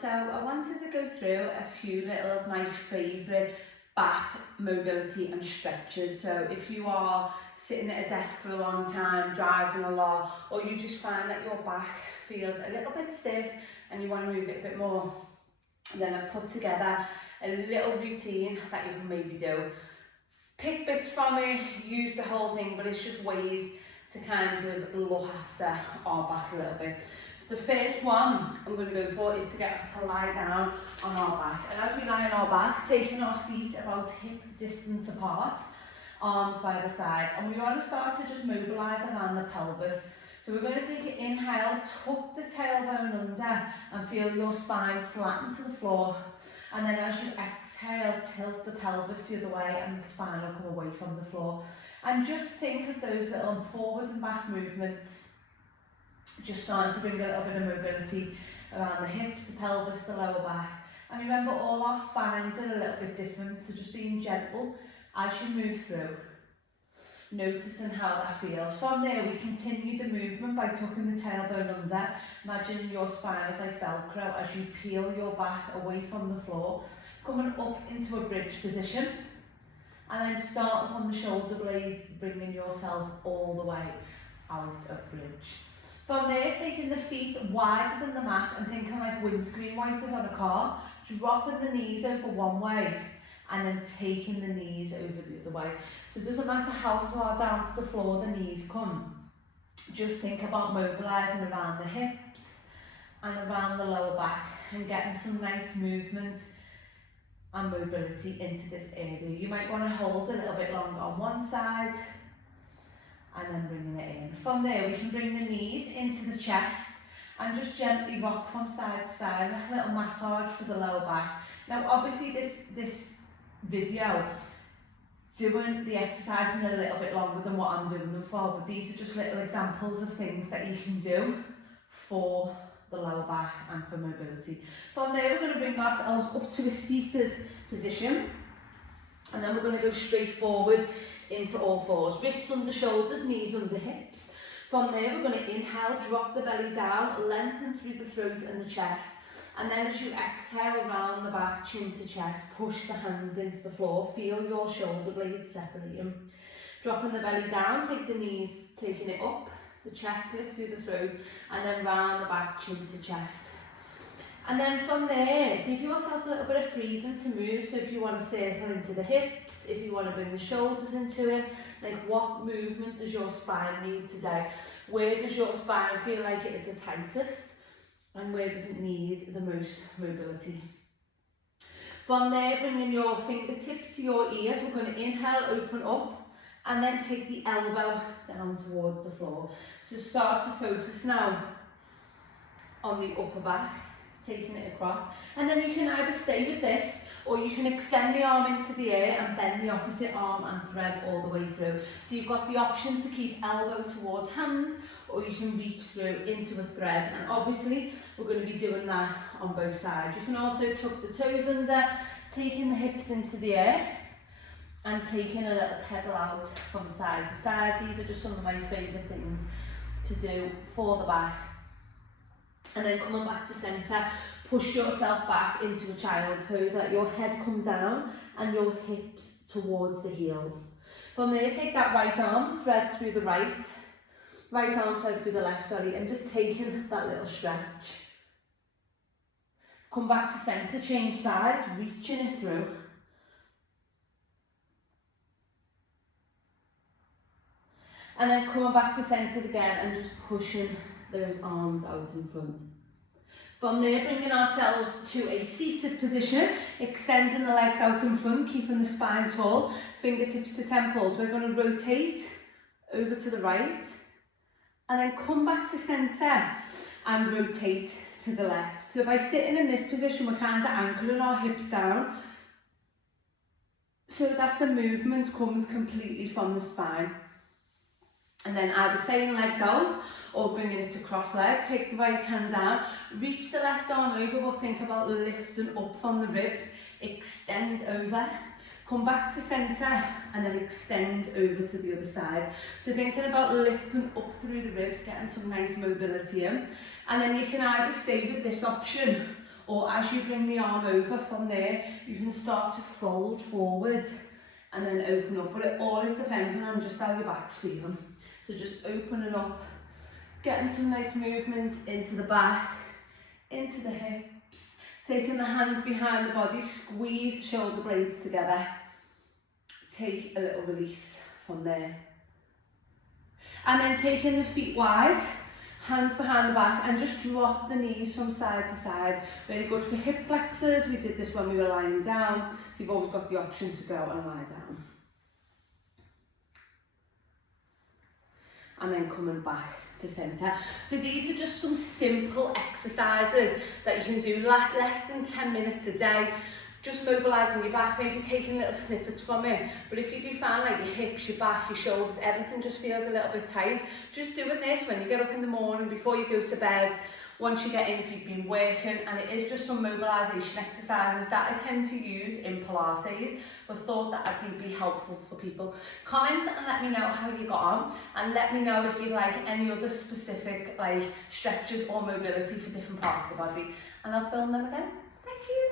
So I wanted to go through a few little of my favourite back mobility and stretches. So if you are sitting at a desk for a long time, driving a lot, or you just find that your back feels a little bit stiff and you want to move it a bit more, then I've put together a little routine that you can maybe do. Pick bits from it, use the whole thing, but it's just ways to kind of look after our back a little bit. So the first one I'm going to go for is to get us to lie down on our back. And as we lie on our back, taking our feet about hip distance apart, arms by the side, and we want to start to just mobilise around the pelvis. So we're going to take an inhale, tuck the tailbone under and feel your spine flatten to the floor. And then as you exhale, tilt the pelvis the other way and the spine will come away from the floor. And just think of those little forwards and back movements, just starting to bring a little bit of mobility around the hips, the pelvis, the lower back. And remember, all our spines are a little bit different, so just being gentle as you move through, noticing how that feels. From there, we continue the movement by tucking the tailbone under. Imagine your spine is like Velcro as you peel your back away from the floor, coming up into a bridge position. And then start from the shoulder blades, bringing yourself all the way out of bridge. From there, taking the feet wider than the mat and thinking like windscreen wipers on a car, dropping the knees over one way and then taking the knees over the other way. So it doesn't matter how far down to the floor the knees come, just think about mobilising around the hips and around the lower back and getting some nice movement and mobility into this area. You might want to hold a little bit longer on one side and then bringing it in. From there, we can bring the knees into the chest and just gently rock from side to side, a little massage for the lower back. Now obviously this video, doing the exercise in a little bit longer than what I'm doing them for, but these are just little examples of things that you can do for the lower back and for mobility. From there, we're going to bring ourselves up to a seated position, and then we're going to go straight forward into all fours, wrists under shoulders, knees under hips. From there, we're going to inhale, drop the belly down, lengthen through the throat and the chest, and then as you exhale round the back, chin to chest, push the hands into the floor, feel your shoulder blades separating. Dropping the belly down, take the knees, taking it up, the chest lift through the throat, and then round the back, chin to chest. And then from there, give yourself a little bit of freedom to move. So if you want to circle into the hips, if you want to bring the shoulders into it, like what movement does your spine need today? Where does your spine feel like it is the tightest? And where does it need the most mobility? From there, bringing your fingertips to your ears, we're going to inhale, open up, and then take the elbow down towards the floor. So start to focus now on the upper back, taking it across. And then you can either stay with this, or you can extend the arm into the air and bend the opposite arm and thread all the way through. So you've got the option to keep elbow towards hand, or you can reach through into a thread. And obviously, we're going to be doing that on both sides. You can also tuck the toes under, taking the hips into the air, and taking a little pedal out from side to side. These are just some of my favourite things to do for the back. And then coming back to centre, push yourself back into a child's pose, let your head come down and your hips towards the heels. From there, take that right arm, thread through the right arm, thread through the left, and just taking that little stretch. Come back to centre, change sides, reaching it through. And then coming back to centre again and just pushing those arms out in front. From there, bringing ourselves to a seated position, extending the legs out in front, keeping the spine tall, fingertips to temples. We're going to rotate over to the right and then come back to centre and rotate to the left. So by sitting in this position, we're kind of anchoring our hips down so that the movement comes completely from the spine. And then either staying legs out or bringing it to cross leg. Take the right hand down, reach the left arm over, but think about lifting up from the ribs, extend over, come back to centre and then extend over to the other side. So thinking about lifting up through the ribs, getting some nice mobility in. And then you can either stay with this option or as you bring the arm over from there, you can start to fold forward and then open up, but it always depends on just how your back's feeling. So just opening up, getting some nice movement into the back, into the hips, taking the hands behind the body, squeeze the shoulder blades together, take a little release from there. And then taking the feet wide, hands behind the back, and just drop the knees from side to side. Really good for hip flexors. We did this when we were lying down, so you've always got the option to go and lie down. And then coming back to centre. So these are just some simple exercises that you can do less than 10 minutes a day. Just mobilising your back, maybe taking little snippets from it. But if you do find like your hips, your back, your shoulders, everything just feels a little bit tight, just doing this when you get up in the morning, before you go to bed, once you get in, if you've been working, and it is just some mobilisation exercises that I tend to use in Pilates, but thought that would be helpful for people. Comment and let me know how you got on, and let me know if you'd like any other specific like stretches or mobility for different parts of the body, and I'll film them again. Thank you.